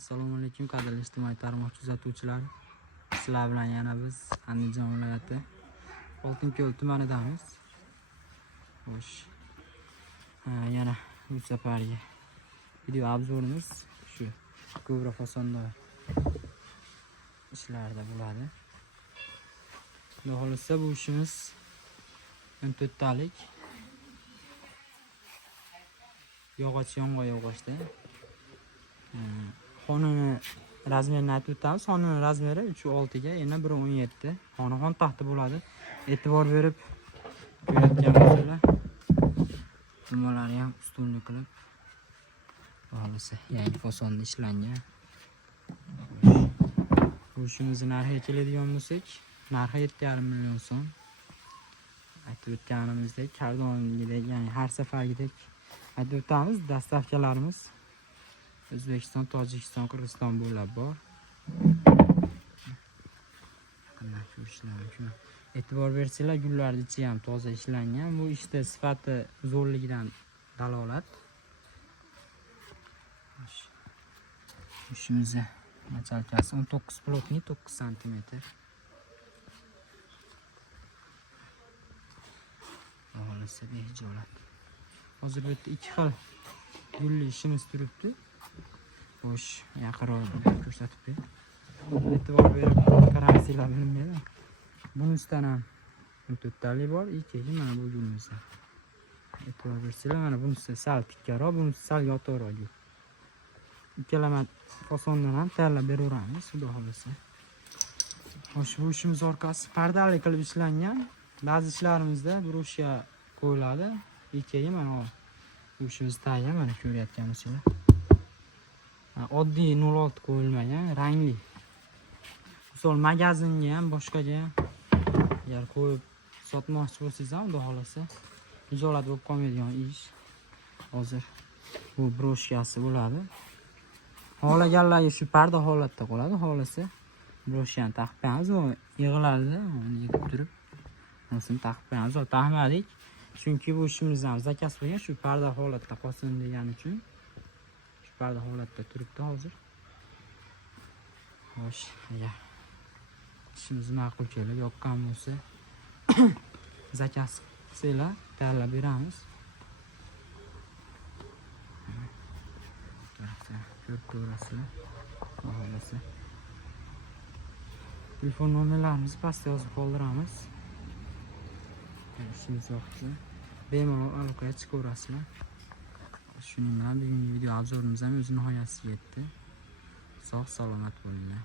Assalomu alaykum qadrli ijtimoiy tarmoq kuzatuvchilari. Sizlar bilan yana biz Andijon viloyati Oltinko'l tumanidamiz. Xo'sh. Yana bu safargi video obzorimiz shu Cobra fasonda ishlarda bo'ladi. Xudo xolisa bu ishimiz 14 talik yog'och yong'oq yog'ochda. Xonani razmerini aytib o'tamiz. Xonani razmeri 3.6 ga, eni 1.17. Xona xon taxti bo'ladi. E'tibor berib ko'rayotgan bo'lsanglar, nimalari ham ustunlik qilib bo'lsa, yangi fasonda ishlangan. Bu ishimizni narxiga keladigan bo'lsak, narxi 7,5 million so'm. Aytib o'tganimizdek, har doimgidek, ya'ni har safargidek aytib o'tamiz, dastavkalarimiz O'zbekiston, Tojikiston, Qirg'iziston bo'ylab bor. E'tibor bersanglar, gullarning ichi ham toza ishlangan. Bu ishda sifati zo'rligidan dalolat. Ishimizni machalkasi 19 plotni 9 cm. Xohlasa behijolat. Hozir bu yerda 2 xil gulli ishimiz turibdi. Xo'sh, yaqinroq ko'rsatib ber. E'tibor berib qarasanglar bilmaydi. Bunisidan ham 14 talik bor, ikkiga mana bu gulimiz. E'tibor bersanglar, mana bunisi sal tikkaroq, bunisi sal yotoqroq. Ikkalaman fasondan ham tayyorlab beraveramiz, xudo xolasa. Xo'sh, bu ishimiz orqasi pardali qilib ishlangan. Ba'zi ishlarimizda brusha qo'yiladi. Ikkiga mana bu ishimiz tayyor, mana ko'rayotgansizlar. Oddiy 06 qo'yilmagan, rangli. Misol magazinga ham, boshqaga ham agar qo'yib sotmoqchi bo'lsangiz ham, xudo xolasa ijolat bo'lib qolmaydigan ish. Hozir bu broshkasi bo'ladi. Xohlaganlarga shu parda holatda qoladi. Xohlasa broshkani taqib qo'yamiz va yig'iladi, uni yig'ib turib, unisini taqib qo'yamiz. Taxmadik. Chunki bu ishimizdan zakaz bo'lgan, shu parda holatda qolsin degani uchun shu parda holatda turibdi hozir. Xo'sh, agar ishimiz ma'qul kelib yoqqan bo'lsa, zakaz qilsanglar tayyorlab beramiz. Ko'rib ko'rasizlar. Xohlasa telefon nomerlarimizni pastda yozib qoldiramiz. Ishimiz vaqtida bemalol aloqaga chiqaverasizlar. Shuning bilan bugungi video obzorimiz ham o'z nihoyasiga yetdi. Sog' salomat bo'linglar.